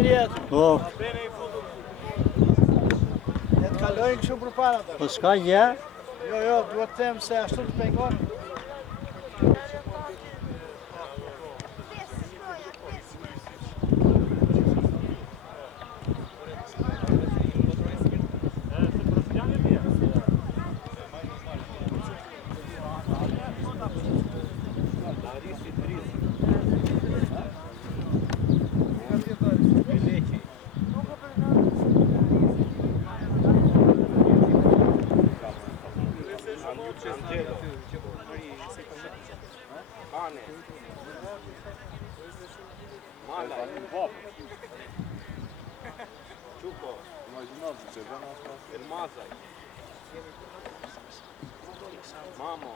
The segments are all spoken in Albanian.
Mirë jetë. Po. E të kalojnë kështu për para të. Po s'ka gjë? Jo, duhet të them se ashtu të pengon. Mamo.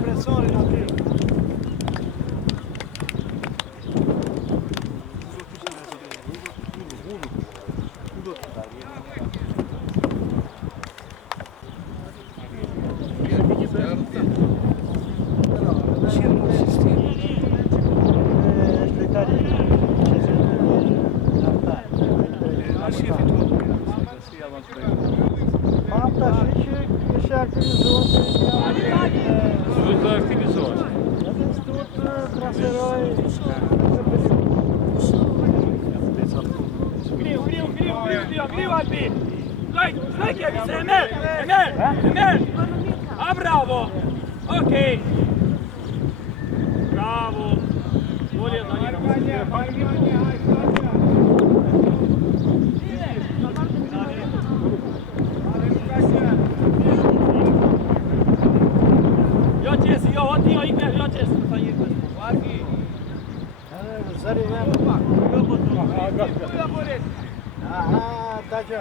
Pressori na tri. Griu Albi! Dai che mi sei Emel! Ah bravo! Ok! Bravo! Aha, tacio.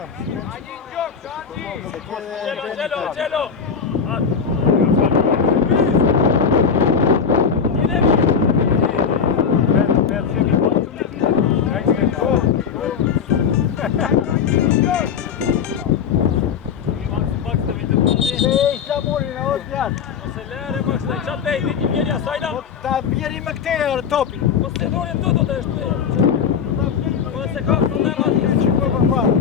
Gelo! Ta bjeri me këte topi. Po se dore të do të është po se ka problema që po për parë.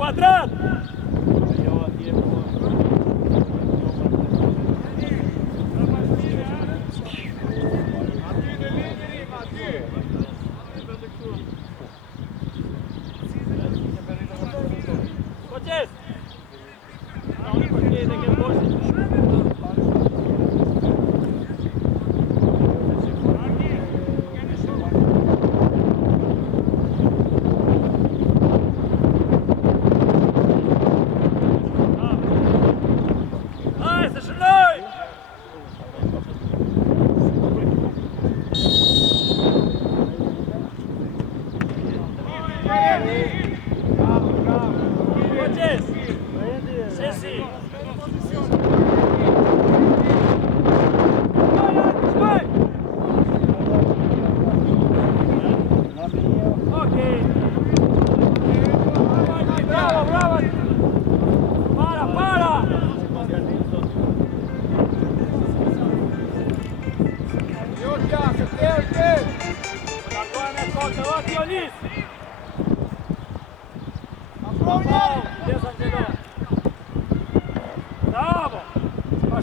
Quadrat!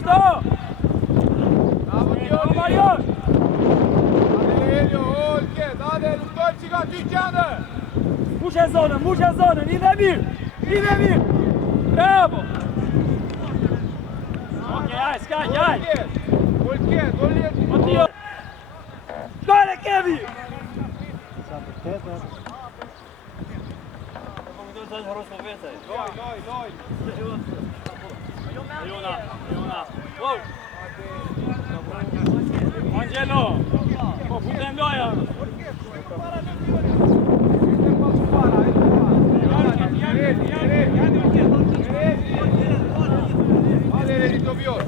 vazhdo! Bravo O Dioni! Marion! Hajde Elio, Olke, hajde, luftojmë që ka ty qenë! Mushe zonën, i dhe mirë! Bravo! Okej, aj, skaj, aj! Olke, dolje! Matio! Shkojnë e Kevi! Sa për tetë, Loj! Jona! Wow! Angelo! Po putem loja! Hajde Elio, do vjot!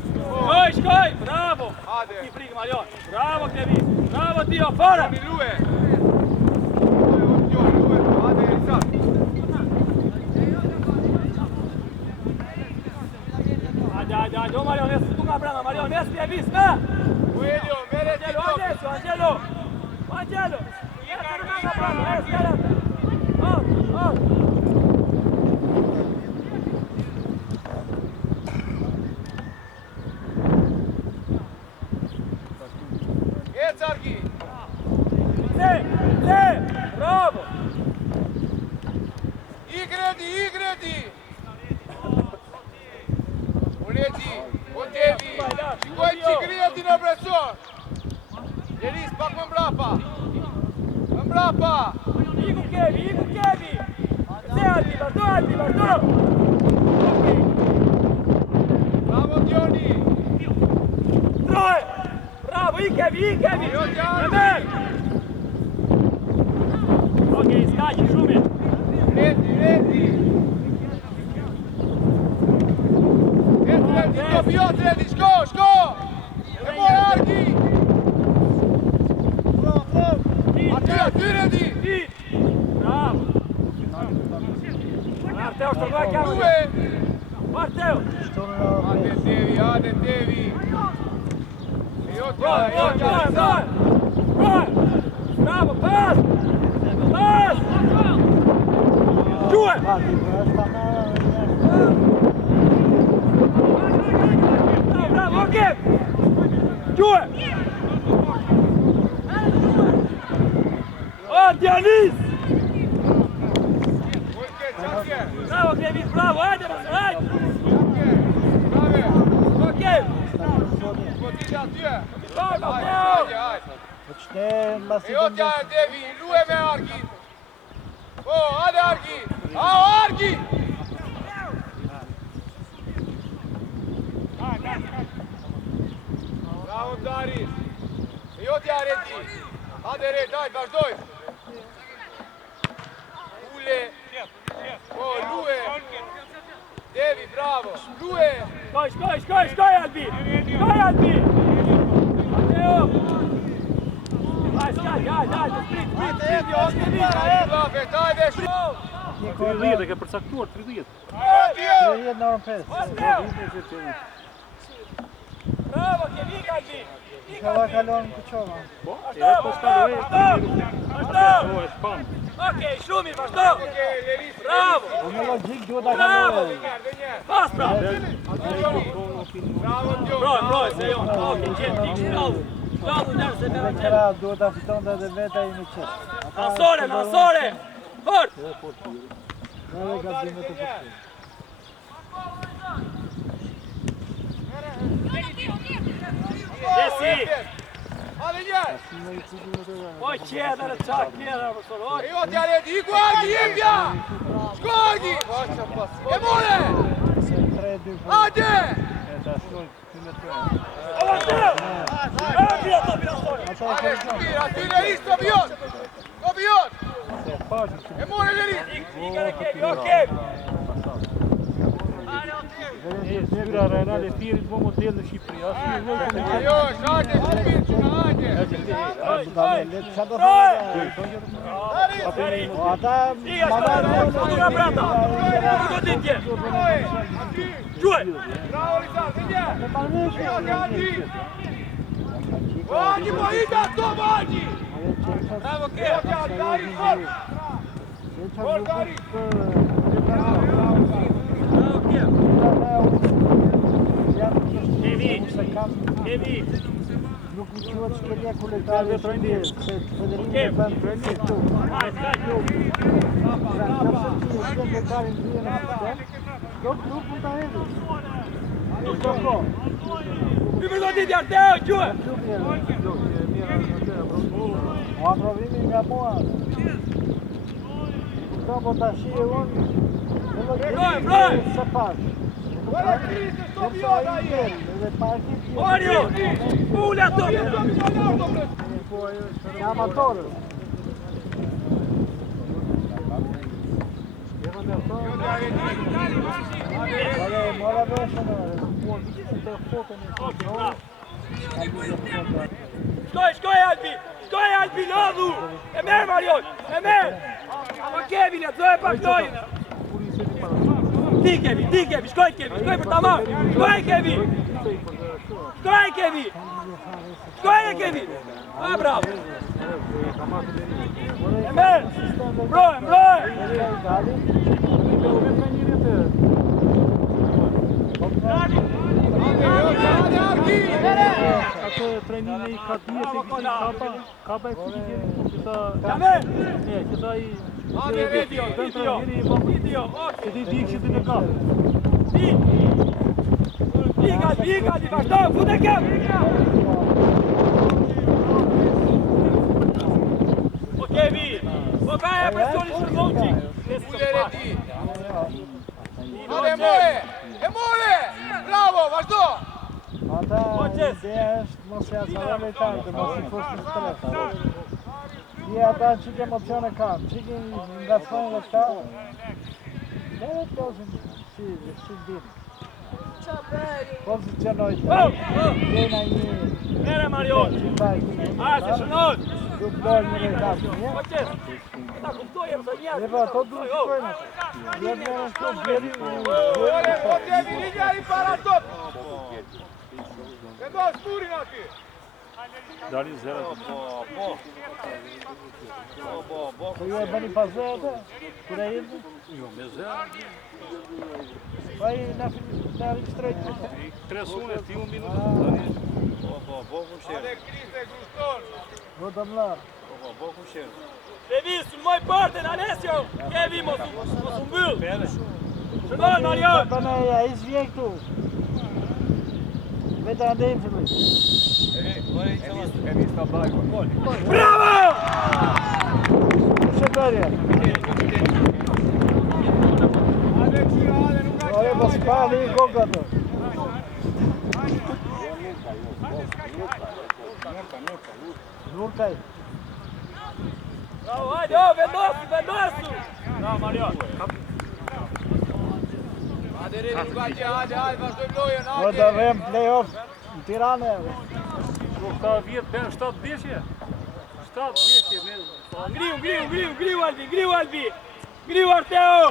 Shkoj! Bravo! Hajde! Ti frikë, Marion! Bravo, Kevi! Bravo, Tio! Fora! Dioni, lue! Lue, hajde Elisa! Hajde, o Marion, nesë tu ka brenda, Marion, nesë mi e vis, me! O Elio, mere ti Angelo! Angelo! Nesë tu ka brenda, nesë, jarete! Ec Argi! Bravo! Igredi! Uleti, o Devi! Shikoj që greti në presion! Jeris, pak më mbrapa! Iku Kevi! Se Albi, vazhdo! Bravo Dioni! Troje! Bravo, i Kevi! Jo, Gjardi! Emer! Okej, skaqi shumë! Redi! Do pjot Redi, shko! E mor Argi! Aty Redi! Bravo! Marteo, shtorgoj kjavë! Lue! Marteo! Hajde Devi! Jo t'ja! Bravo, pas! Gjue! Bravo, okej! Gjue! O, Dionis! Bravo, Kevis, bravo, hajde! Brave! Okej! Po ti da ty e! Bravo, Hajde! E jo t'ja e Devi, lue me Argi! O, hajde Argi! Argi! Bravo Daris! E jo t'ja Redi! Hajde Redi, hajde, vazhdoj! Ule! O, lue! Devi, bravo! Lue! Shkoj, Albi! Mateo! Vai, hajde, sprit! Brave, hajde, shko! 30 e ke përcaktuar 30. Mateo! Bravo, Kevi, Albi! Kava kalon në Kuqova. Vazhdo! Okej, shumë, vazhdo! Bravo! Me logjik duhet ta kaloj. Pas, bravo! Bravo, Dio! Broj, se jo, okej, qenë, shkallu! Shkallu nërë se me rëqenë! Kra duhet ta fiton dhe veta i në qëtë. Nasore! Fort! Dhe gabime të përshkë. Jesi! Hajde njërë! Oj, qedër e qak, qedër, profesor, oj! E jo t'ja Redi, iku Argi, jepja! Shko Argi! E more! 3-2. Hajde! O, Mateo! Argi, ato pirasore! Hajde, shkupir, aty Leris, do bjot! Do bjot! E more Leris! Ika e Kevi, okej! Zyra Renal e Firit bo model në Shqipëri. Ajo, hajde, shkupir, që në hajde! Qa do thë? Ata Iga, shkoj, nga brata! Nuk do t'itje! Gjuaj! Bravo, Lisa, dhe një! E jo t'ja Argi! O, Argi, po ida, stop, Argi! Bravo, E jo t'ja Daris, fort! Fort, Daris! Bravo, Bravo, Kevi! Kevi! Nuk u quhet shkelja kuletare të rëndjes, se Federimi e bën treni këtu. Do klub mund ta hedhë. Ti më do ditë Arteo, quhe! O aprovimi nga mua. Do po tash e unë. Broj! Sa pash. Guarda Cristo, sto viola io! Mario! Ula to! Amatorë. Mora veshën. Shkoj Albi! Shkoj Albi, lodhu! E merë Marion! E merë! Ama Kevin, e zoj pak lojnë! Ti Kevin, shkoj për ta marrë! Shkoj Kevin! Ah, bravo! E merë! Mbroj! Atë trenimin e ka dhije se kishte kapa e kishte qita qita i Video! se ti di kishte në kapë. Igali, vazhdo, fute këm! O Kevin! Po ka e presioni shërgon qik! Pulere ti! E more! Bravo, vazhdo! Ata ideja është mos ja salon e tajtë, mos i fush në stres. Ti ata qik emocione kanë, qik nga thojnë dhe këta. Ne dhe të si din. Pozicionojtë. Jena një... Mere Marion! Se shënoj! Duk dojnë një rejtatë, një? Po qes! Ta kuptoj e më të njerë! E ba, to du shkojnë. Jetë në nështu bjeri... Potevi linja i para top! Vendos murin aty! Dalin zera. Po ju e bëni pasë atë? Kure jetë? Jo, me zera. Pa i në registrojtë. 3 unë, ti 1 minutë. Ade Kriste Gruston! Vëtë mlarë. Levis, sulmoj porten, Alessio! Kevin, mos u mbyll! Shënoj, Marion! Bëna e a, i zvjen këtu. Vete andejmë fillu. Bravo! Shëtërje. Ore, mos pali i koka të. Nurkaj. Bravo, hajde, vendosu! Bravo, Marion! Hajde redi, hajde, vazhdojmë lojën, O da vem play-off në Tirane. Këta vjetë ben 7 vjeshje. 7 vjeshje. Ngriu Albi! Ngriu Arteo!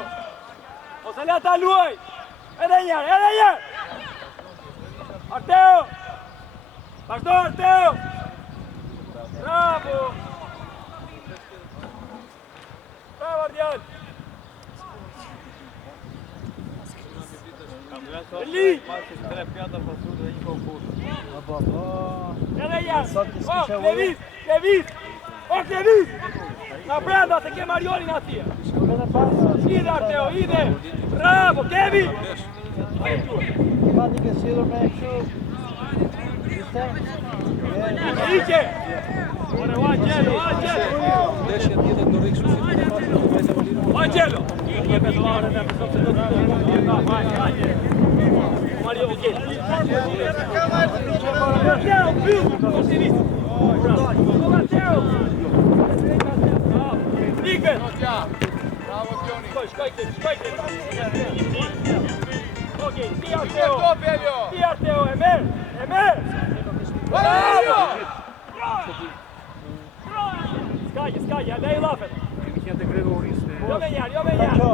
Ose le ta luaj! Edhe njerë! Arteo! Vazhdo Arteo! Bravo! Bravo Ardian! Eli! Edhe njerë! Levis! Na brenda se ke Marionin atje! Ide Arteo, ide! Bravo, Kevin! Mati ke sidur me kështu. Ike! Ore, o Angelo! Angelo! Mario, ok. Matteo, più! Non si vede! Matteo! Nick! Bravo Tioni! Stai! Ok, sì Arteo! Emer! Bravo! Scaglia, lei lafet! Kemi qenë të Gregorisë. Jo me njerë!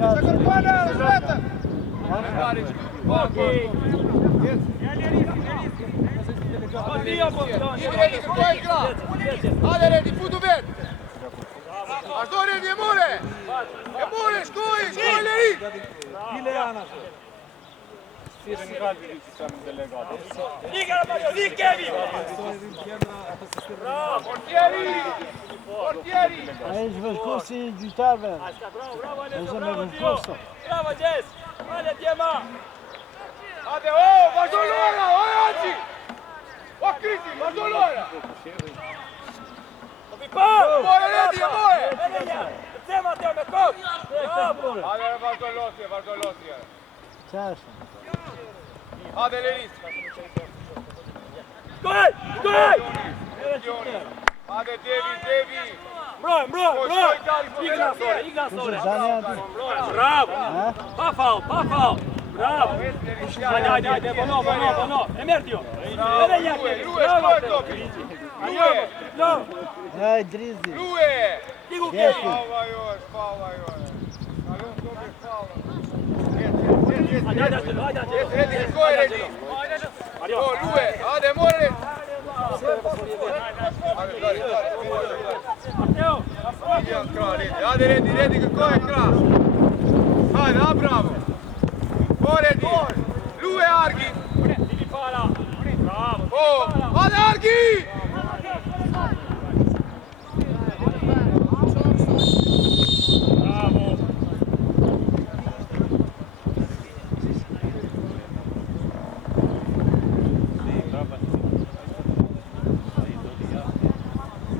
Zakopane, aspetta! Ok! Oddio, Hajde redi, futu vet! Vazhdo redi, e more! Shkoj Leri! Dica Mario, di Kevin! Bravo! Portieri! Ai zhveshku si gjyqtarve. Bravo, Nëse me bravo, vëllkosto. Bravo, Jess! Hajde, Djema! Hajde, vazhdo lojra, Aci! O Kriti, vazhdo lojra! More Redi, more! Djema, Teo, me kop! Bravo! Hajde, vazhdo lotje. Qa është? Hajde, Leris! Skoj! Hajde, Devi! Broj! Igra sore! Zanja aty. Bravo! Ha? Pa fall! Bravo! Hajde, bono! E merë tjo! Edhe njake! Bravo! Ai Drizi. Lue! Digu Jesi. Kevin! Spava joj. Kalon topi spava. Hajde! Redi, kërkoj Redi! O, Lue! Hajde, more! Hajde, Mateo! idem kra, Redi! Hajde, Redi, kërkoj kra! Hajde, a bravo! O, Redi! Lue, Argi! Dili para! Bravo! O, hajde, Argi! Bravo!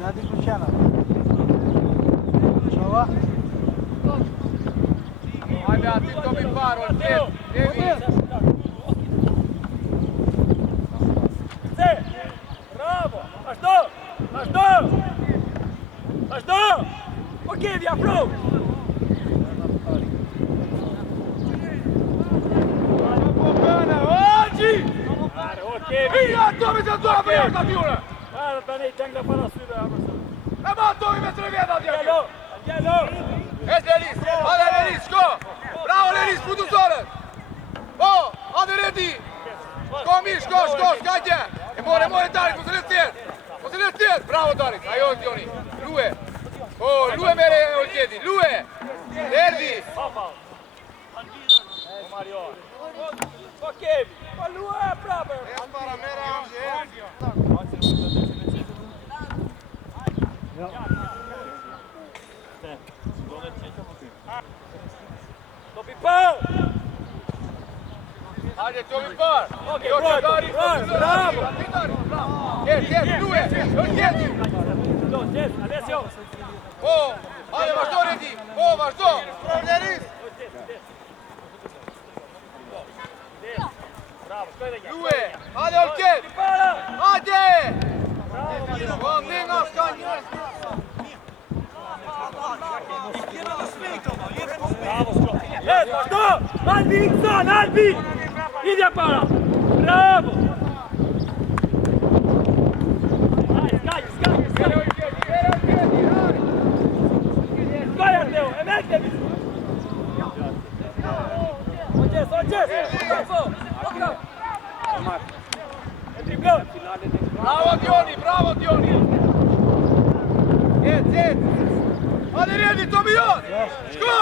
Nadi Kushana. Qova? Hajde, ati topi paro, Devi! Bravo! Vazhdo! O Kevi, afro! O Kevi! Ija, topi se tua për jashtë atyune! Guarda, tani tenga para syve, Amerson. E ma topi me së revjeta atje! Andiamo! Es Leris! Hajde, Leris, shko! Bravo, Leris, futu zorët! O, hajde, Redi! Shko mi, shko, skajtje! E more Tarik, mos e le tjetë! Bravo, Tarik, ajo është Joni! Lue! O, Lue mere o tjeti, Lue! Erdi! Papa! O Mario! O Kevi! O Lua, bravo! Topi pau! Hajde, topi par! Ok, bravo! Tjetë, Lue! O tjeti! Yes, Alessio! O, hajde, vazhdo, Redi! O, vazhdo! Leris! Bravo, skoj dhe një! Lue! Hajde, Olket! Para! Hajde! Bravo! O, ninga s'ka një! Bravo, skoj! Yes, vazhdo! Albi, Iksan, Albi! Idja para! Bravo! Skaj! Skaj, Arteo! E merk të vizu! O Gjes! E triblon! Bravo, Dioni! Jet! Hajde, Redi, topi jonë! Shko!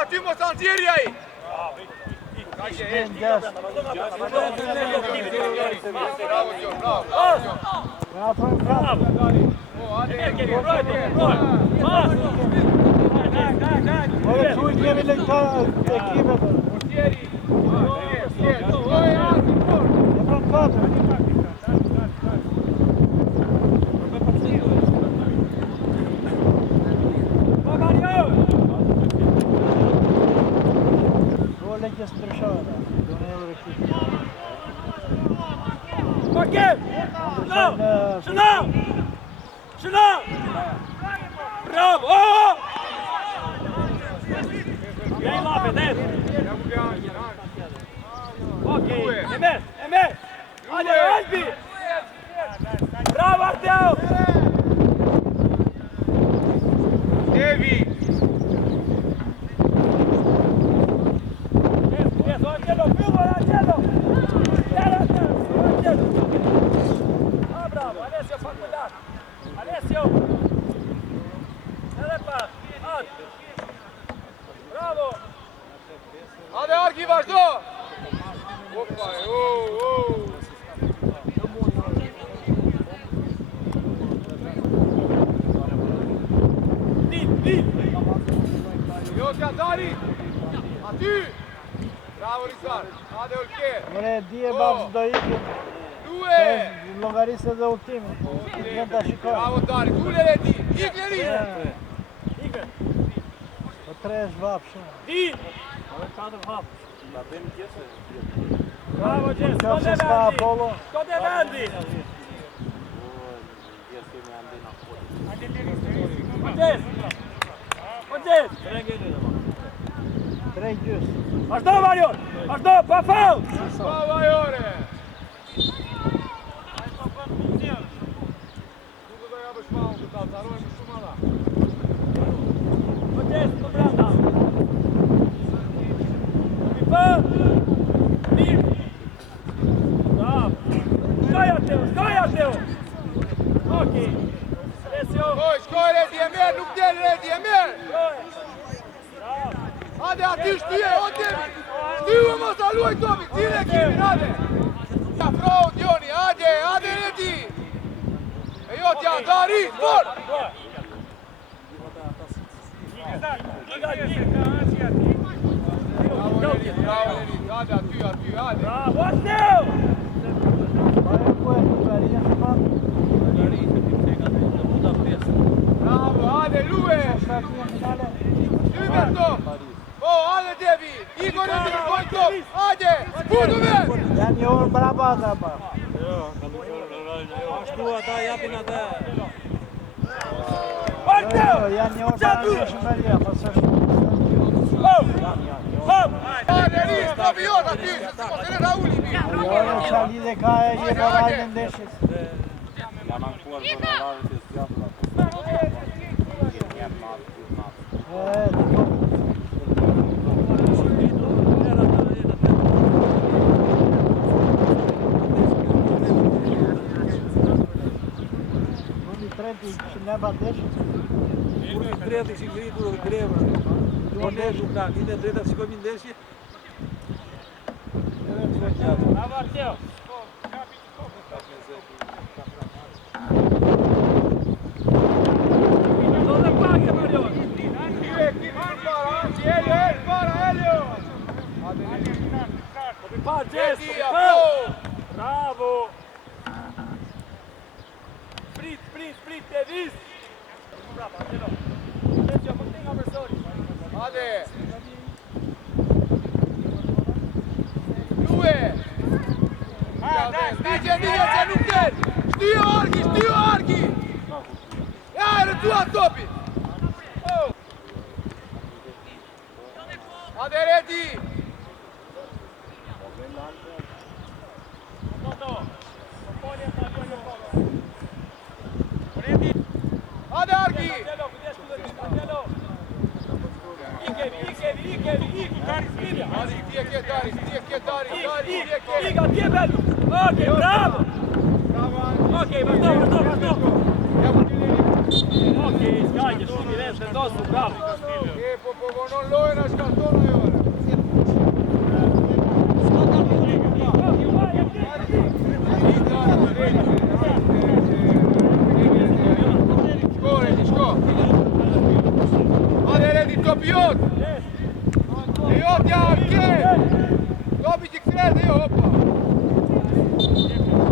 Aty, mos anë tjeri aji! Bravo, Dion, bravo! Bravo! Ore çuj kemi lektar ekipe. Tjeri! Jet! E pran katër. Role që ndryshove. Do ne euro ekip. Shëna! Bravo! Gjej lapet, Okej, Emer! Hajde, Albi! Bravo, Arteo! Devi! Yes, Angelo! Ah, bravo, Alessio fa cuidado! Alessio! Bravo! Ti vazhdo! Opa, Jo t'ja Dari! Aty! Bravo Rizar! Hade Olke! Mëre, dje babës do ikin. Due! Logarisë dhe ultimin. Vjen ta shikoj. Bravo Dari! Ule Ledi! Ik Ledi! Po 3 vap shumë. Ti! Bravo Gjes, Qofë se s'ka Apollo. Shko te vendi! O Gjes! 3 gjys. Vazhdo Marion! Vazhdo, pa fal! Bravo Ajore! Nuk do ja bësh faul të ta carojmë shumë ala. O Gjes, të brenda! Mi pa! Mirë! Bravo! Shkoja Teo! Okej! Alessio! Shkoj Ledi e merë, nuk del Ledi e merë! Hade aty shtyje, o Devi! Shtyje mos ta luaj topi, cile kimin, hade! Ja frau Dioni, hade Ledi! E jo t'ja, Dari, sport! Bravo Ledi, hade aty, hade! Bravo Teo! Baje kuet, Logaria shpa. Bravo, hade Lue! Shtyve top! Po, hade Devi! Igor e të kërkoj top! Hade! Sputu me! Janë një orë brabata pa. Ashtu ata japin atë. Janë një orë para Shqipëria, po se Hade Riz, topi jot aty, se s'ko se në Rauli mi! një orë që lidhe ka e një moral në ndeshjes. Treti që ne ba ndeshjes. Kurri drejtë që ngritur grevë. Do ndeshu plak, ide drejta shikojmë ndeshje. Bravo Arteo! Dove paghe Marion? Pa Gjes! Bravo! Sprit, Davis! Bravo, Arteo! Alessio, më këti nga përsori! Hade! Lue! Ndigje që nuk del! Shtyjo Argi! Ja, e rëtua topi! Hade Redi! Hade Argi! Hadi tje ke Dari! Iga, ti je bello! Ok, bravo! Ok, vazhdo! Ok, skajke, shumë i veshë, vendosu, bravo! Po non lojnë është kartona jore! Shko! Hade Redi, topi jot! E jot ja Arke! Topi që krede jo, opa!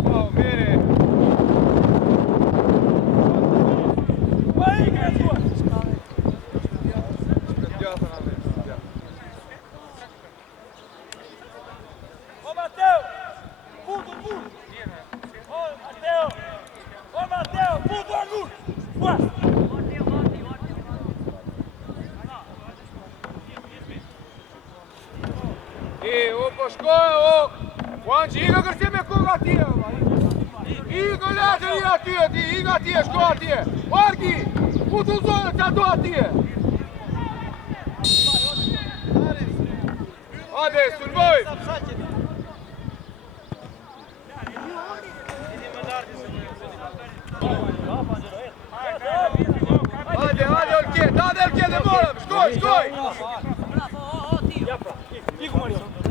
Wow, mere! Ô Matteo! Fundo! Ô Matteo! Fundo al muro! Guarda! Opa, shkoj, Juanqi, iga kërse me koga atje! Iga letër i atje, iga atje, shko atje! Argi, putu zonë, qa do atje! Hade, sulmoj! Hade, Olke, dhe morëm, shkoj! Ja pra, fiku Marion!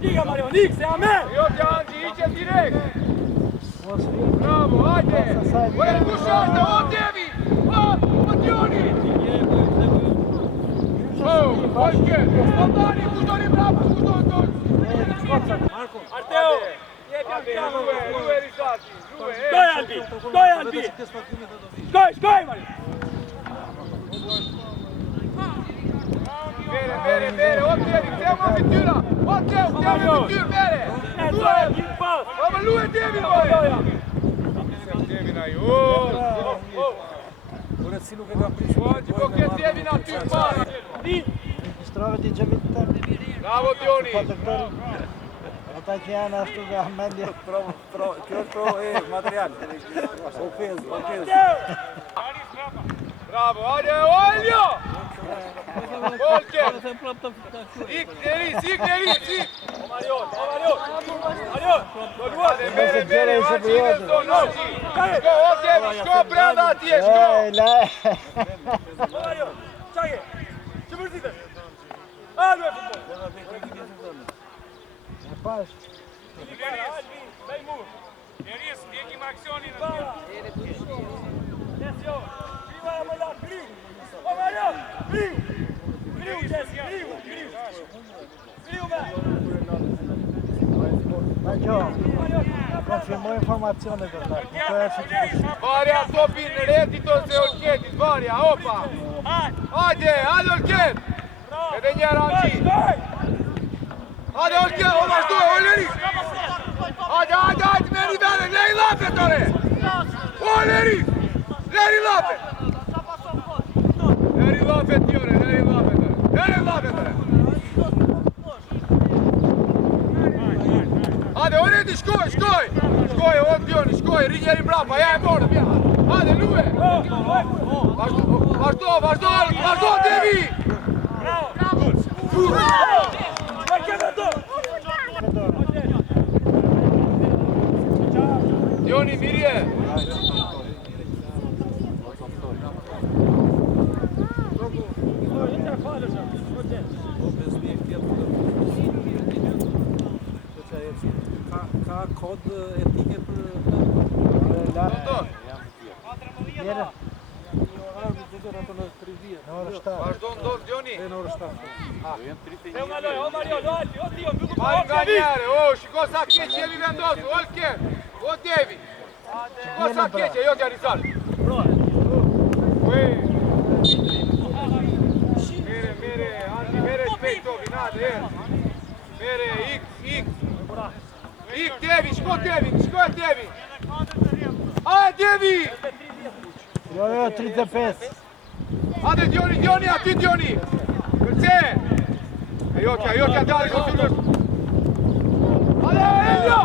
Diga Marion, X, e amen! Jotja Anđi, iće direkt! Mos vjen. Bravo, hajde! Ujeli kušajte, o Devi! O Dioni! Vojke! Oldani, kuždoni bravo, kuždoni! Arteo! Jebi Albi! Lue Rizati! Shkoj Albi! Shkoj Albi! Shkoj Marion! Bere, o Devi, temo aventura! O Devi, temo aventura, bere! Lue! Një pas! Ama Lue Devi, boje! Devi na ju! Oggi perché Devi na ty pare! Strave di Gjavita. Bravo Dioni! Ata që janë ashtu nga mendje. Kjo e material. Ofez. Bravo, hajde, Olio! Volke! Ik, Neris! Marion! Hajde, mere, Anđi, Ško, o Devi, ško, brada atje, ško! Marion! Čakaj! Që mërzite? Alo e futbol! Pash. Albi, Bejmur! Neris, ndjekim aksionin në Para! Atención! Viva la mola, griu! O Marion! Griu! Griu, Jesse, griu! Griu, me! Ma gjo, konfirmoj informacionet e ta. Këtë e që të kështë. Varja topin reditor se Olketit, Varja, opa! Hajde Olket! Edhe njëra Anđi! Hajde Olket, o vazhdoj, o Leris! Hajde, meri vene, lej lapet ore! O Leris! Leri lapet! Leri lapet tjore, leri lapet ore! Hajde, o redi, shkoj! Shkoj, o Dioni, shkoj, ri njeri mbrapa, ja e morë, bja! Hajde, Lue! Vazhdo, Devi! Dioni, mirje! Ka kod etike për Doktor, Njere, një orar në gjithër ato në 3 vjet. në orë 7. vazhdo ndosë, Dioni! Në orë 7. O Marion, o Albi, o Dio, mbyllë Marë nga njere, o, shiko sa keq jemi vendosë, Olket! O Devi! Shiko sa keq e, jo t'ja Rizal! Mere, Anđi, mere shpejto, vinade, mere, ik! Ik, Devi, shko e Devi! Ajde, Devi! Jo, 35. Hajde, Dioni, aty Dioni! Kërce! E jotja dali, konsulus! Hajde, Elio!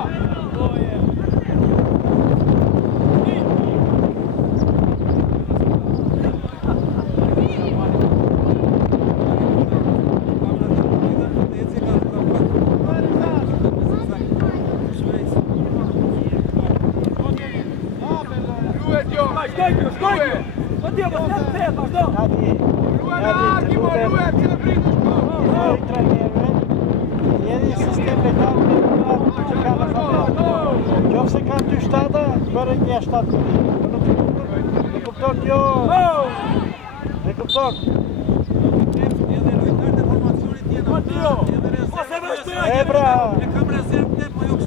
Shkoj! O Dio, mos në të të vazhdo! Lue me Akimo, lue, që në pritë shko! Jeni sistem letal që ka në fatë. Qofë se kanë 2 shtata, bërë një 7. Në kupton kjo... Në kupton. O Dio! Mos e vazhdo! E bra!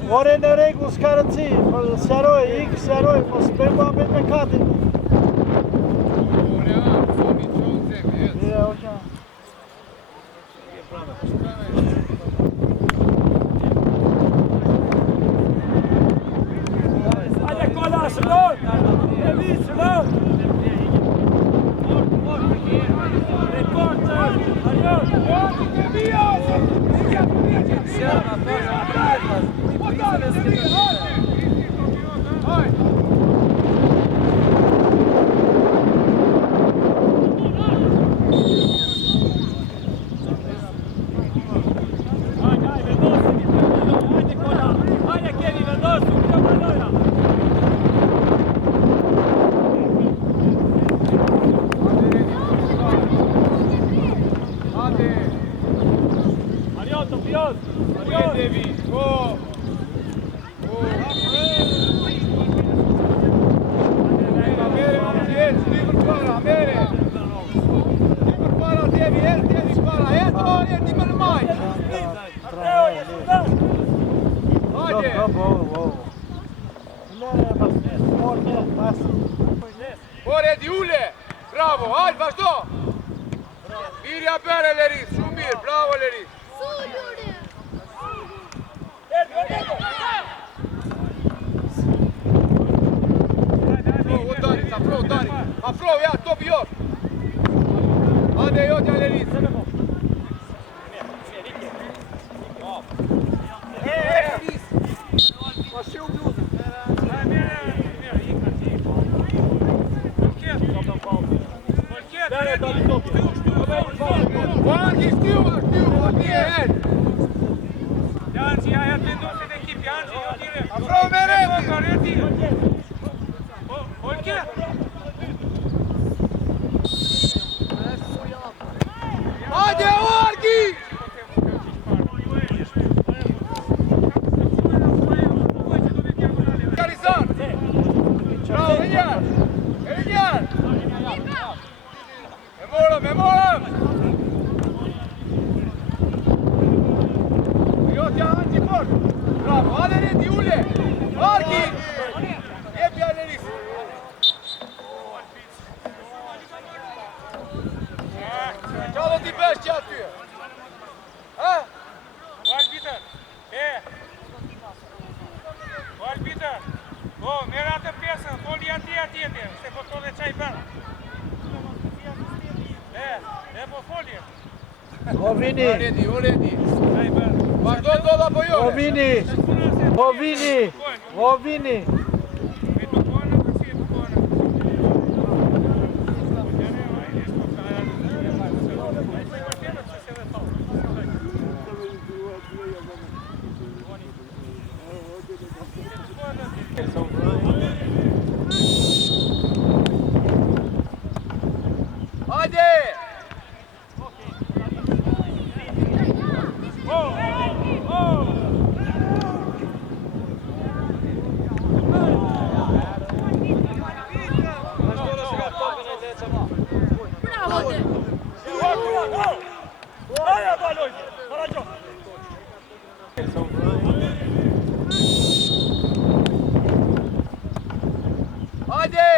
Ore në regu s'ka rëndësi, sjaroj, mos bëjmë muhabet me katin. Mire, oqa. Hajde kolla, shëllon! E vi, shëllon! Reporter! Devi, go! Ore di ule! Bravo, hajde, vazhdo! Mirja bere Leris, shumë mirë, bravo Leris! Afro, ja, topi jot! Hajde jotja Leris! Ma shiu bluzën. Vargi, stuva, ti e het! Janci, aia të vendosë në ekip, Janci, jo tire. Afro me reti! Olke! Hajde, Vargi! Karizan! Bravo, Enjar! Enjar! Me morëm! Jotja Anci fort! Bravo, hajde reti, ule! Vargi! Jepja Leris! Qa do t'i bësh që aty? Ha? O arbitër! O arbitër! O, merë atë pjesën, foli atje, se po tole qaj bërë. Po foli. O vini! O redi! Vazhdo të doda po jone! O vini! O vini! O vini! Me të kona, përsi e të kona. Hajde! Hajde!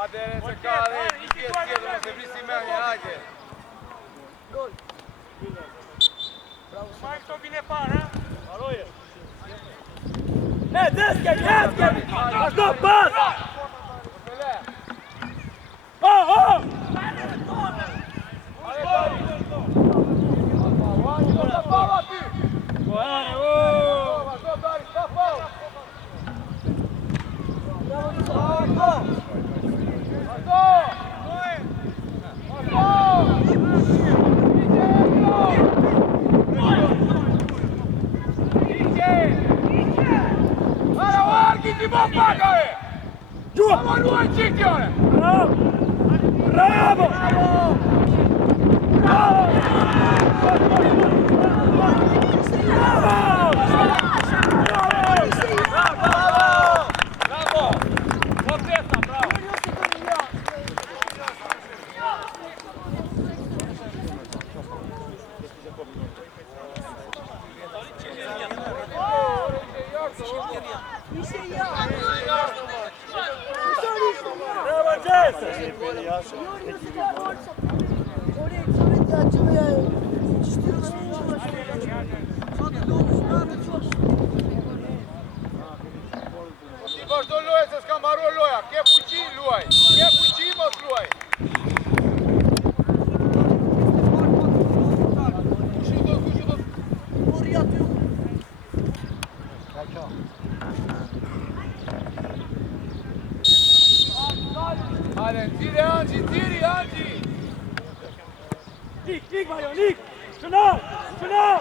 Hajde, se ka dhe një pjesë tjetër, mos e vrisi menje, hajde! Ma këto bine parë, Ne, deskemi! Vazhdo, pas! Bravo! Ti vazhdo loja se s'ka mbaruar loja, ke fuqi luaj, ke fuqi mos Angi, tiri Angi! Ik Marion, ik! Shënon! Shënon!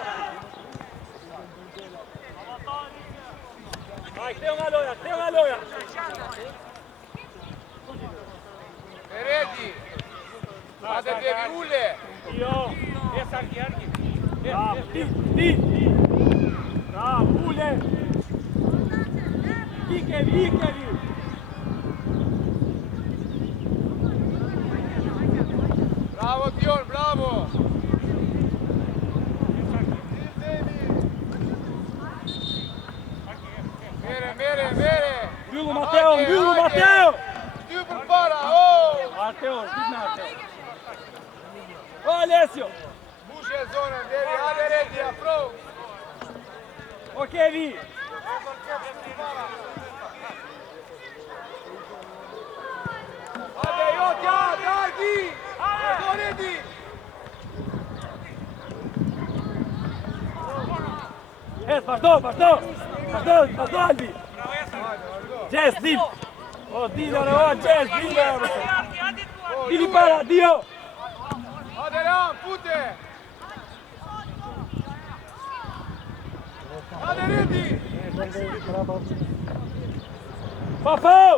Aj, ktheu nga loja! Eredi! Hajde Devi, ule! Jo! Jes Argi, Argi. Bravo, ti! Bravo, ule! Ikevi! Bravo Dion, bravo! Mere! Mbyllu Mateo! Ty për para, oh! Mateo, dit me Mateo! O, Alessio! Bushe zonën, Devi, hajde Eredi, afro! O, Kevi! Hajde, Jotja, Dargi! Vazhdo Eredi! Vazhdo, Albi! Gjes, dil! O, dilore, Gjes, dilore! Dili para, dio! Hajde Ram, pute! Hajde Eredi! Fafau!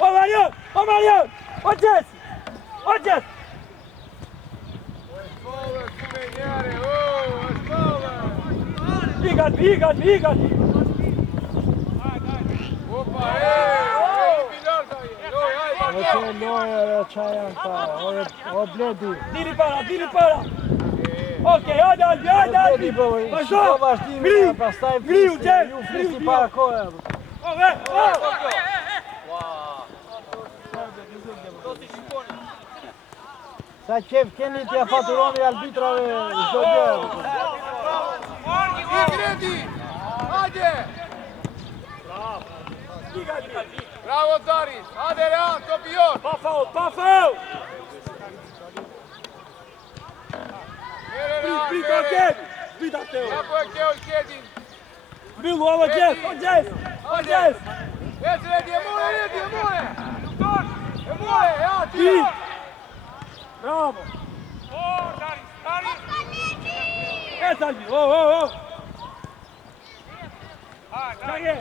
O, Marion! O, Gjes! Shkollë, si me njere, oh, shkollë! Igat! Opa, pilarta je, loj, hajde, O që loja qa janë ta, o bledi. Dili para! Okej, hajde Albi! Vazhdo! Griu, Gjes! Ju flisi para kohë. Sa qef keni t'ja faturoni arbitrave çdo gjë. Eredi! Hajde! Bravo Daris! Hajde Rehan, topion! Pa faul! Mere Rehan, Prit, mere! okej! Prit Mateo! Ja po e kjo i kedin! Mbyllu, o, Gjes! Ecë Eredi, e more! E more, ja, Ti! tira! Bravo! Oh, Daris! Et Albi! O! Hajde,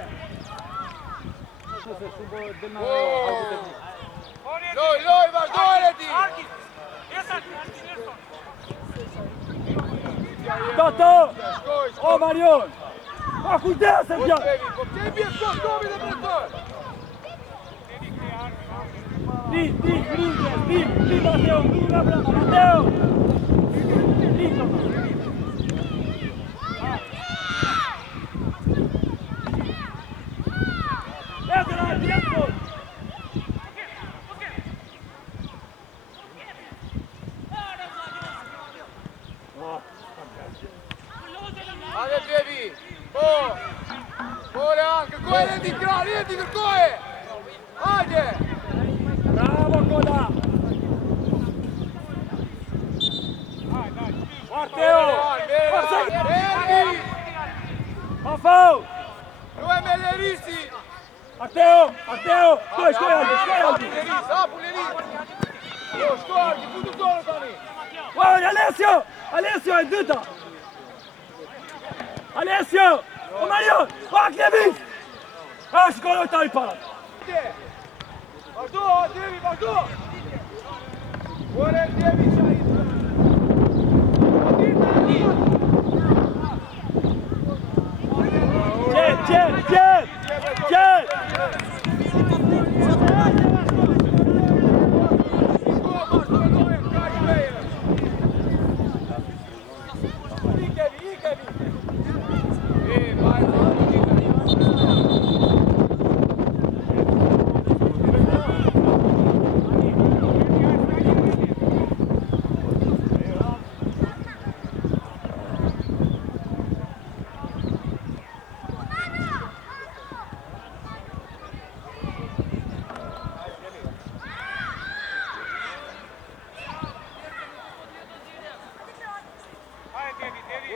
Loj, vazhdo Eredi! Argi! Jes Argi, Nelson. Tato! Shkoj! O, Marion! Pa kujdes e vjan! Po pse bje shkovi dhe pretoj? Ti, Mateo! Mateo! Hajde Devi! Po Rehan, kërkoj Eredi krar, Eredi kërkoj! Hajde! Bravo, Kola! Mateo! Eredi! Pa faul! Luaj me Lerisi! Mateo! Shkoj Albi! Hapu Leris! Jo, shko Argi, futu zonë tani! Wow, Alessio e dyta! Alessio! O, Marion! O, Aklevic! Shkoj tani para! Vazhdo, Devi, vazhdo! Ore Devi Shahid! Jet!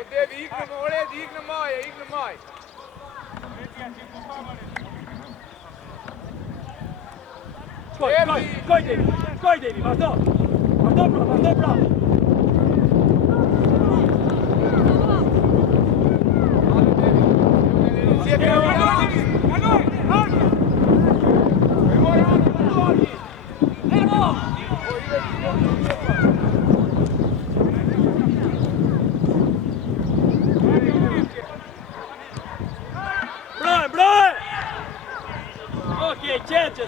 Devi, ik në maj. Shkoj, Devi, vazhdo. Vazhdo, bravo. Broj! Okej, qetë.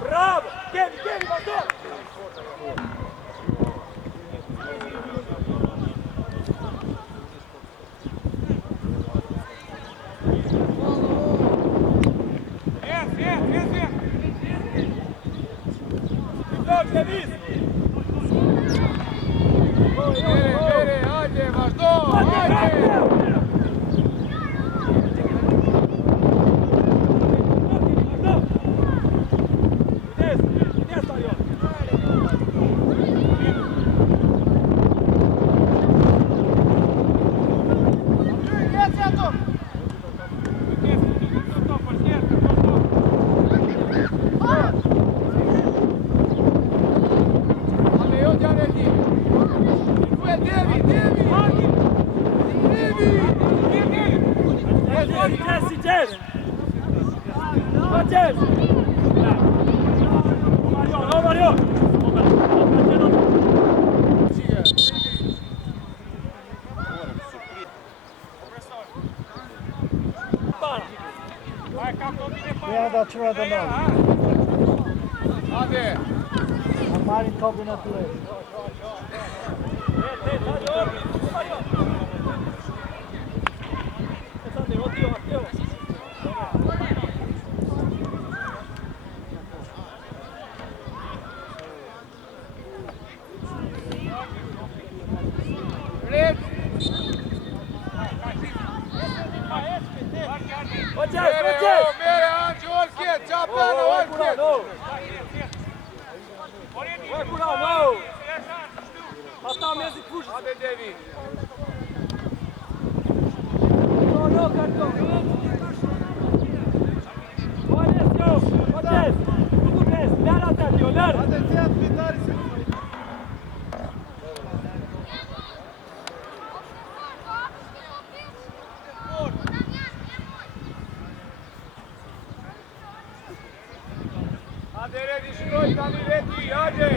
Bravo! Kevi, vazhdo! Bere, hajde, vazhdo! Mario! Da çura da në. Hajde! A marrin topin aty. Bere, Anqi, Olsket, Qapano, Olsket! Hajde, Devi! Hajde, Redi, shkroj tani Redi, hajde!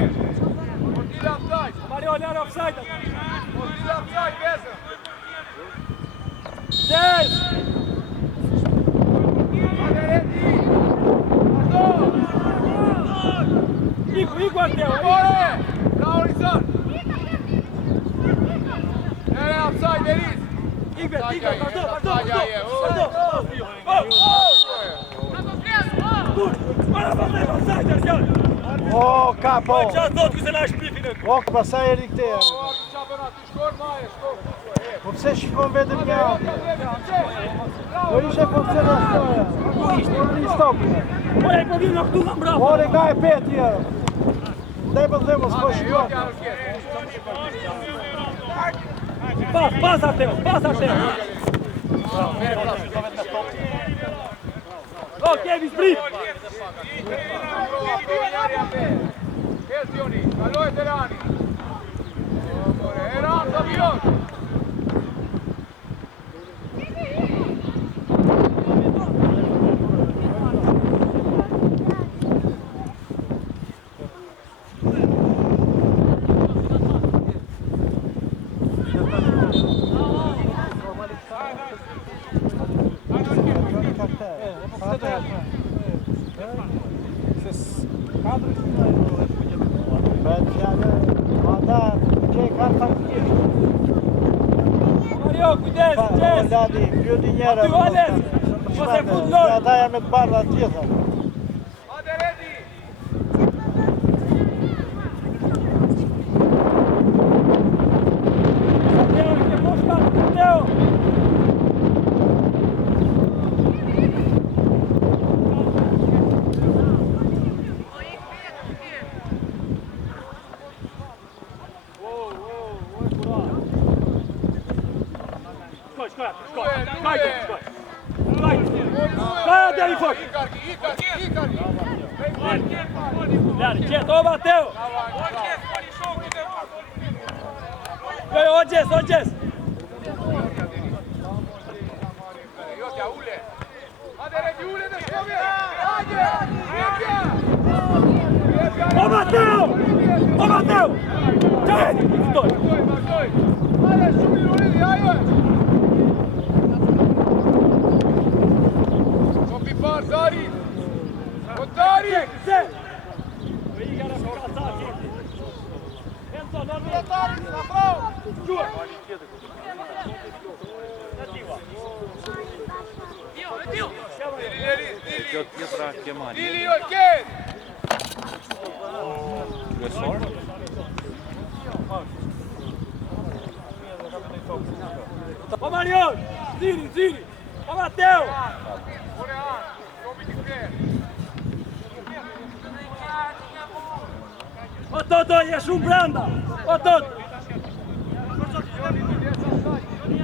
Portila offside! Mario, lërë offside! Portila offside, besë! Qes! Hajde, Redi! Vazhdo! Iku Anteo! More! Bravo, Rizan! Ere, offside, Eris! O, kapo! O, pasaj e rikte. Po pse shikon vetëm një atë? Po ishe po pse në stoja? Po ishte, në stopë. Ore, ka e peti jarë. Daj po dhe mos po shikon. Pas Anteo! O, Kevi, zbrit! Kestioni, kaloj të rani. Eran të avion. Mario, kujdes, qes! Ladi, pjoti njëra. Aty, Ales! Mos e fut lor! Ata janë me të bardha tjetër. Hajde, Redi! Anteo, ke poshka, Anteo! shkoj. Shkoj deri fort. Lari, qet, o Mateo. Shkoj, o Gjes. Jotja, ule. Hajde Redi, ule dhe shkovje. Hajde, jepja. O Mateo. Qet, stoj. Hajde, shumë Redi, hajde. Kopi par, Dari. O Dari. Se. Dari, na pravo. Dili, jo, kjet. O Marion, Ziri. O Mateo. Ore an, kopi ti kret. O Toto, je shumë brenda. O Toto.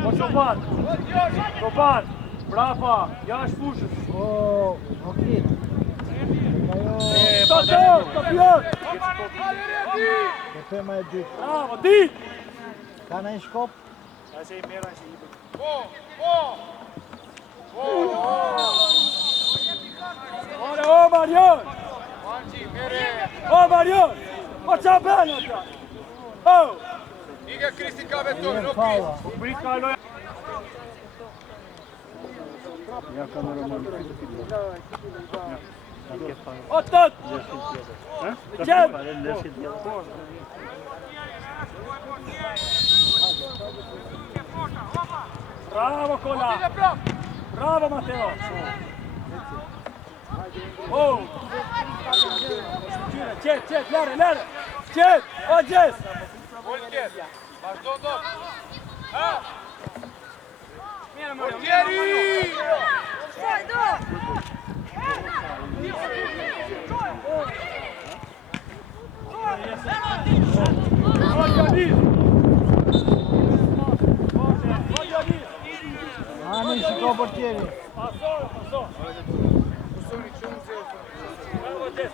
Po Çoban, brava, jashtë fushës. O, okej. Toto, kampion. Hajde Redi. Dhe tema e dytë. Bravo, dit. Ka në një shkop? Po. Ore, o Marion. Anqi, mere. O Marion. O qa bën ata? O. Ike Kristi ka vetoj, nuk Falla. Prit kaloj. O Tot. Qep. Bravo Kola. Ike prap. Bravo Mateo. Oh. Qet, lere. Qet, o Gjes. Volker. Vazhdo do. Ha? Volkeri! A në një shko për tjeri. Paso. Bravo Gjes.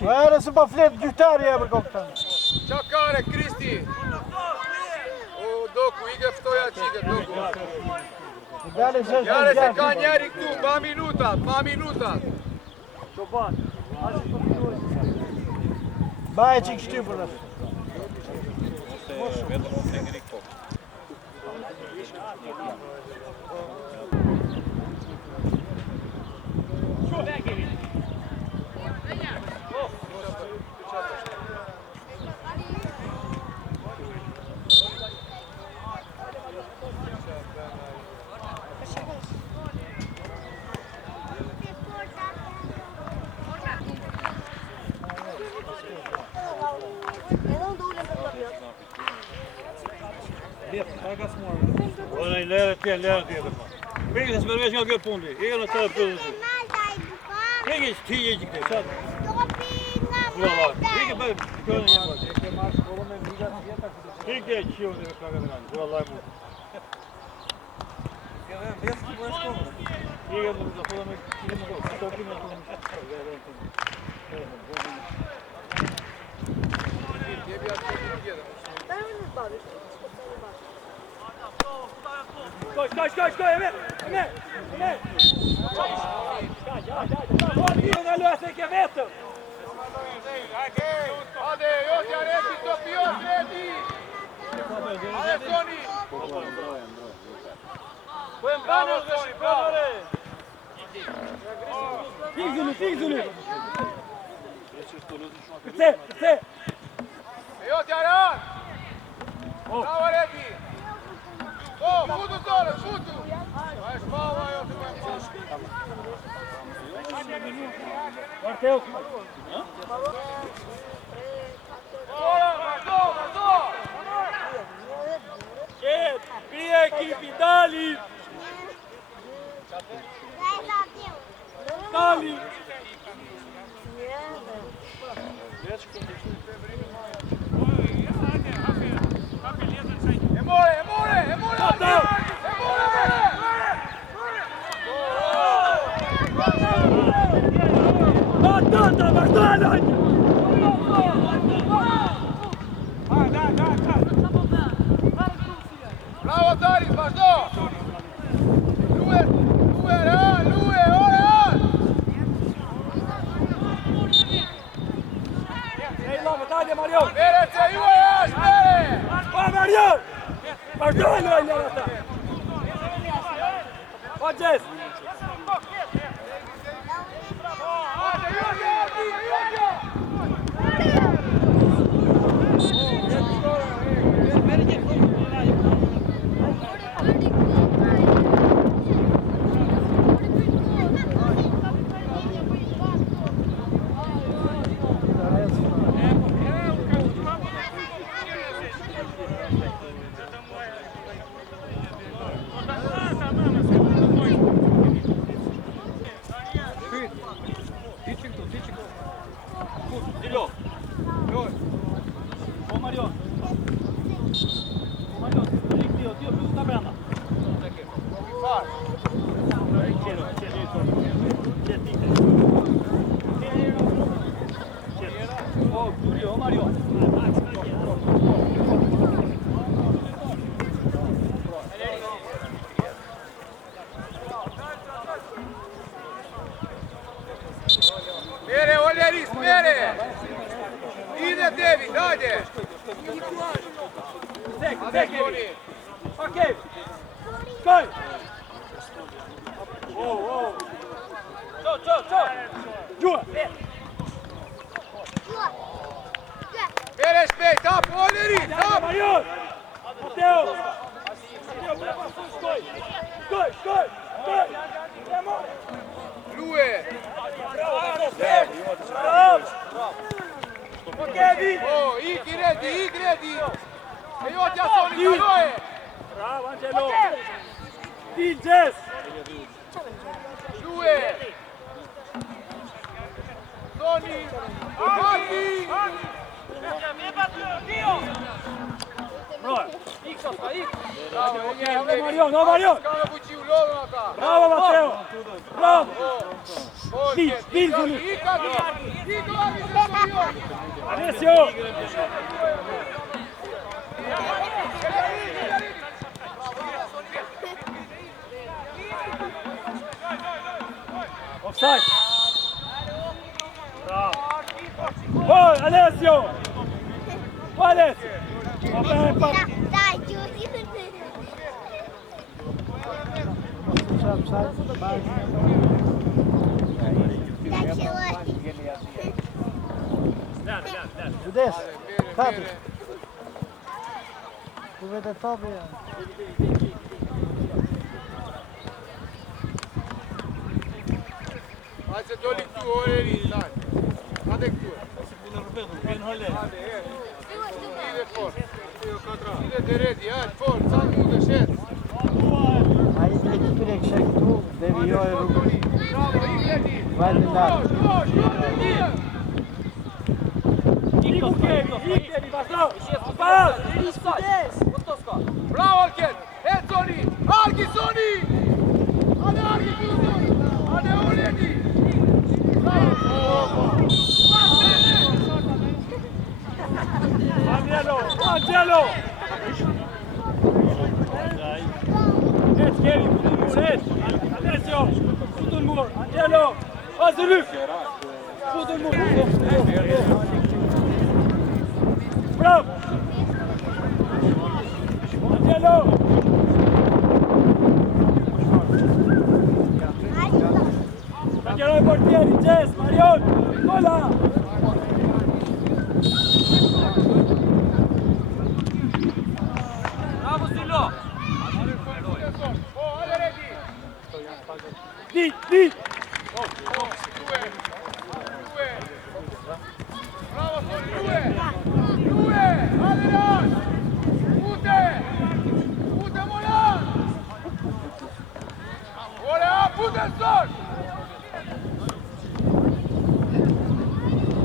Po ere se po flet gjyhtari e për kokëtan. Qa kare, Kristi? O, Doku, ike ftoja qike, Doku. Dale se Jare se ka njeri këtu, pa minutat. Çoban. Baje që i kështy për dhe. Ora lere tjetër. Peki se përveç nga kjo pundi. E në të përveç. Peki ti je gjithë çat. Valla. Peki bëj kënë një pas. Ke marrë shkollën me liga tjetër. Peki e qiu në shkaka të rënd. Valla mu. Peki do të thonë me tokin e Shkoj, Emir! Në luase ke vetëm! Hajde, Jotja Redi, Sofijos Redi! Hajde, Soni! Bravo, Soni, bravo! Fikzulu! Këthe! Jotja Ran! Bravo, Redi! Futu zone, futu! Aj shpava, Jotja Ran! Marteu! Vazhdo! Qet! Bie ekipi, dali! Dali! Anta, vazhdo e lojtë! Bravo Daris, vazhdo! Lue, Real, Lue, o Real! Ej, love, dalje, Marion! Mere se ju e është, mere! Pa, Marion! Vazhdo e lojtë, Lerata! Pa, Gjes! Hajde, Jurgja, Jurgja! Dilo. O Marion. O Marion, tio, sta branda. Oh, Giulio, Marion. Mere, Oleris, mere! Ide David, hajde! Hajde, Toni! Okej! Skoj! Čo! Gjua! Mere shpejt, hap, Oleris, hap! Marion! Mateo! Mateo, prepasu, skoj! Skoj! Lue! Okej, vidi! Oh, iki redi! E jo t'ja Soni, kaloje! Bravo, Angelo! Vidi, Gjes! Lue! Soni! Haki! Marion, no Marion! Ska me buqi u lodhën ata! Bravo, Mateo! Bravo! Ika, Zoni! Ika, Alessio! Offside! Bravo! Gol, Alessio! Alessio! Dai, chiudi. Judes, Tato. Tu vede Tobi. Hajde se doli këtu, Oleris, hajde. Hajde këtu. Ide fort. Ide deredi, hajde, fort, sa mund e shet. Ai drejt direkt këtu, devijoj rrugën. Bravo, Ikredi! Vajtë ndarë. Bravo, Alken! Soni! Argi, Soni! Hajde, Argi, këtu! Hajde, Oledi! Bravo! Angelo! Kevin, Alessio! Tutto il muro! Angelo! Vas-y, Luc! Tutto il muro! Bravo! Angelo! Angelo ai portieri, Jess, Marion! Nicola! Bravo, Sillo! Oh, hajde, Redi! Di! Lue! Bravo, Soni, Lue! Hajde, Ras! Pute, Molan! Ore, pute, Son!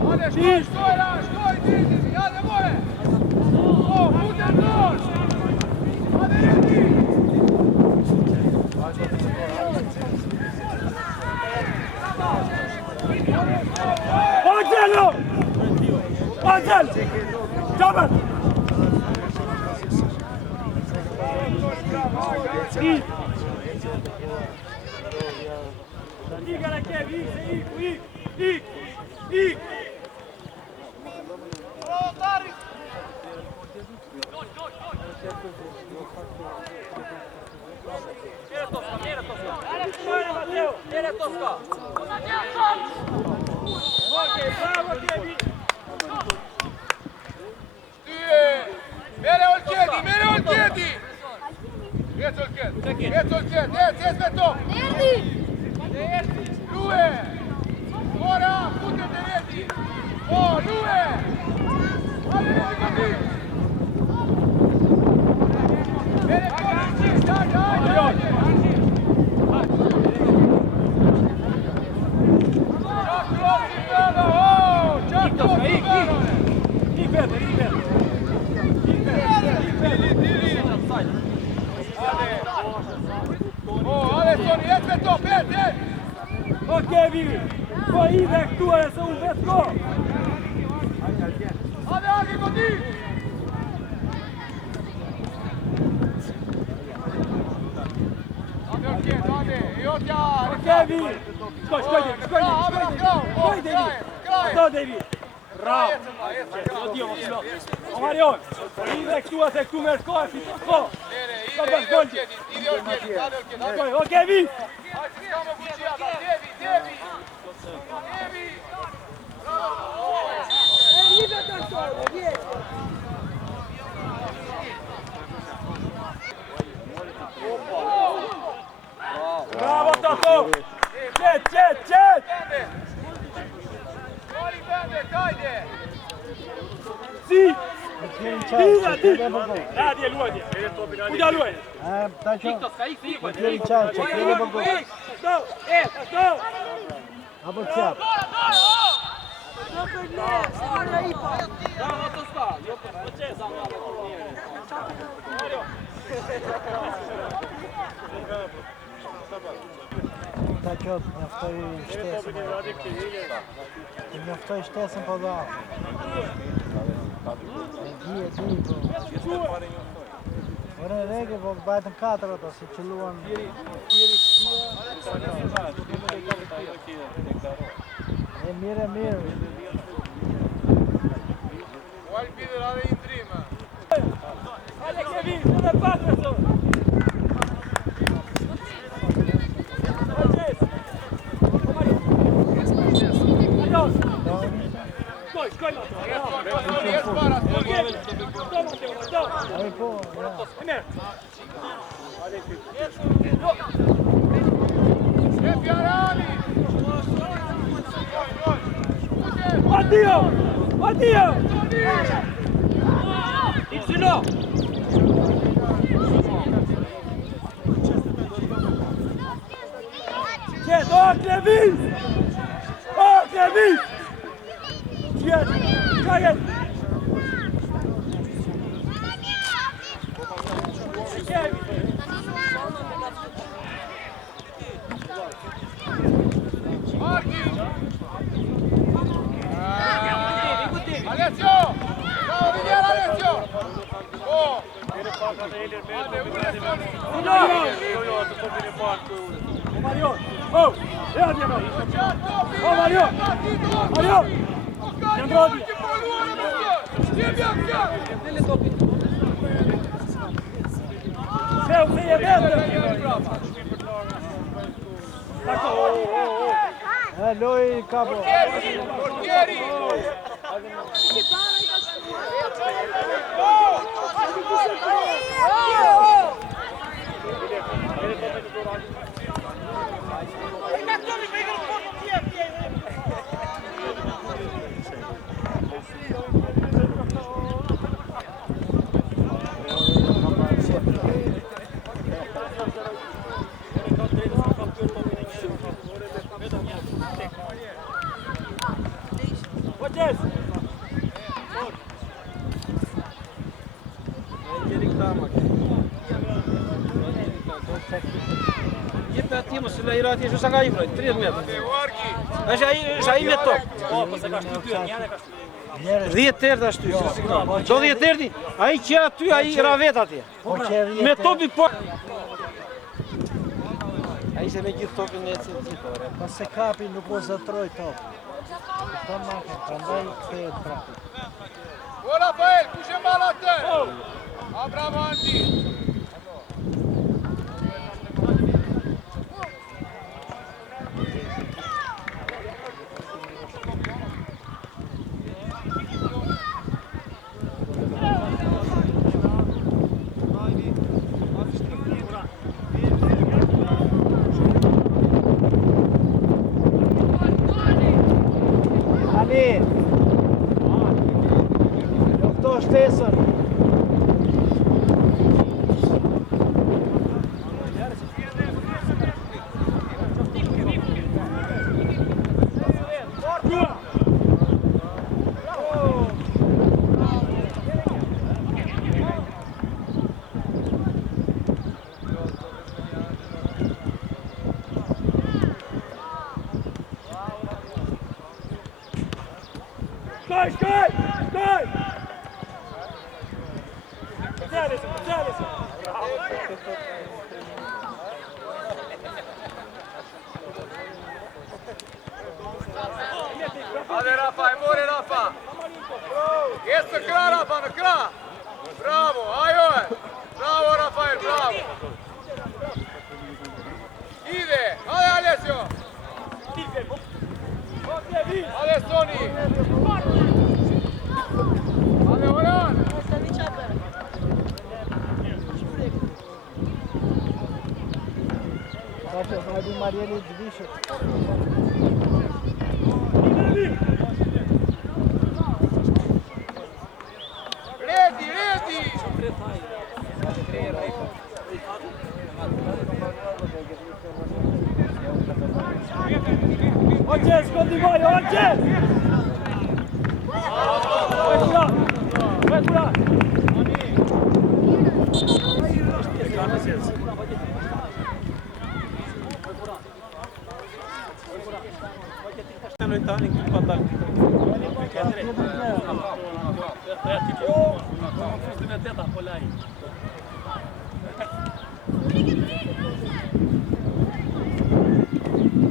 Hajde, shkoj, Ras, shkoj, Didi! Hajde, more! Oh, pute, Son! Hajde, Redi! Hajde, Anzel! Gjabër! Ik ala Kev, ik! Mere ol kjedi! Ecco il kjedi, aspetto! Lue! Ora, puttete vedi! Oh, Lue! Allora, così! Bene, dai! Oh, adesso, aspetta, perde! Ok, Vivi! Poi idek tu e se unë vetë ko! Ade, così! Ade, io ti ha... Ok, Vivi! Shkoj, Devi! Do, Devi! Bravo! O Marion! Idek tu e se këtu me shko e si të shko! Ok, Vivi! Bravo, Tato! Qet! Si! Radje, luajtje! Kujda luajtje! Ta që t'jeri qarë që t'jeri për gojë. Sto! Apo t'jap. Ta që t'njaftoj shtesën. T'njaftoj shtesën po dhe atë. E di. Ore rege, po bajtën 4 ato, si që luan... E mirë. Vuoi il la in prima? Ale Kevin, non è fatto! Oddio! Ipsilo! C'è, Clevis! Oh, Clevis! C'è, Caghet! Alessio! Bravo, Viviana, Alessio! Oh! Marion! Oh! E andiamo! Oh, Marion! Marion! Andiamo via! Sei è verde! Lui capo! Portieri! Jepë atje mos la ira atje, sa ka i vrojt, 30 metra. Është ai me top. Po, se ka shtypyer, janë ka shtypyer. 10 tërë ashtu. Do 10 tërë, ai që aty, ai ra vet atje. Me topi po. Ai se me gjithë topin e cilëtore. Pas se kapi nuk o zëtroj topi. Këto maken, prandaj kthehet prapë. Buon Rafael, puxe mala atë. Apra avanti. Shtesën. Hajde Rafa, e mori Rafa. Jesë në kra Rafa, në kra. Bravo, ajo e. Bravo Rafael, bravo. Ide, hajde Alessio. Hajde Soni. Hajde Oran. Saçma, hadi Marieli Dvişek. Ready, ready. Oggi scondi voi, oggi! Vai là!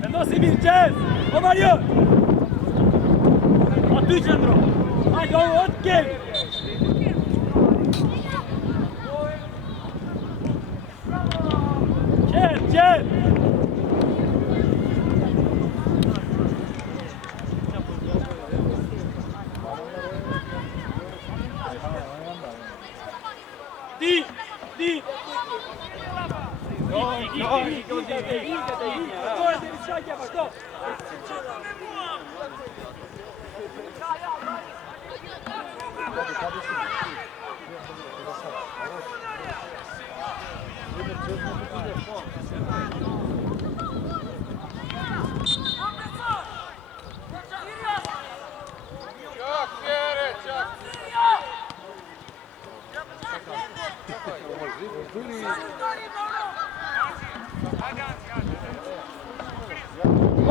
Vendos i mirë qes! O Mario! Aty qëndro! Hajde, o të kemë! Qenë, qenë! Di! Čak, Fjere, čak.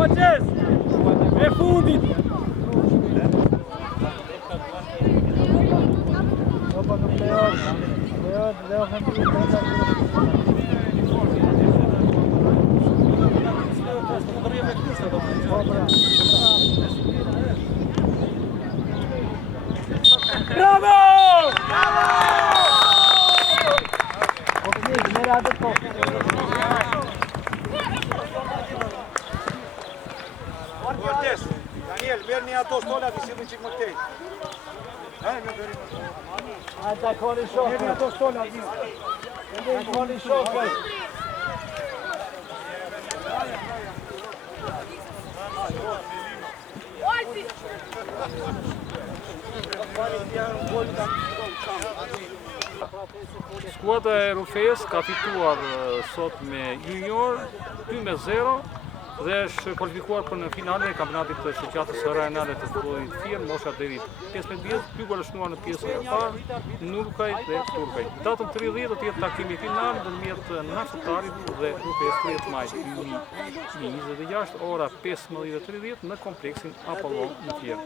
Oggi! E fundi! Dopo non Leo Bravo! Daniel, merë një ato stolat i silën qik më këtej. Hajde, koni shokë. Merë një ato stolat. Koni shokë. Skuadra e Rufes ka fituar sot me Junior 2-0 dhe është kualifikuar për në finale e kampionatit të shoqatës së rajonale të futbollit Fier, mosha deri 15 vjeç, ky shnuar në pjesën e parë, Nurkaj dhe Turkaj. Datën 30 do të jetë takimi final ndërmjet Naftarit dhe Rufes 30 maj 2026 ora 15:30 në kompleksin Apollon në Fier.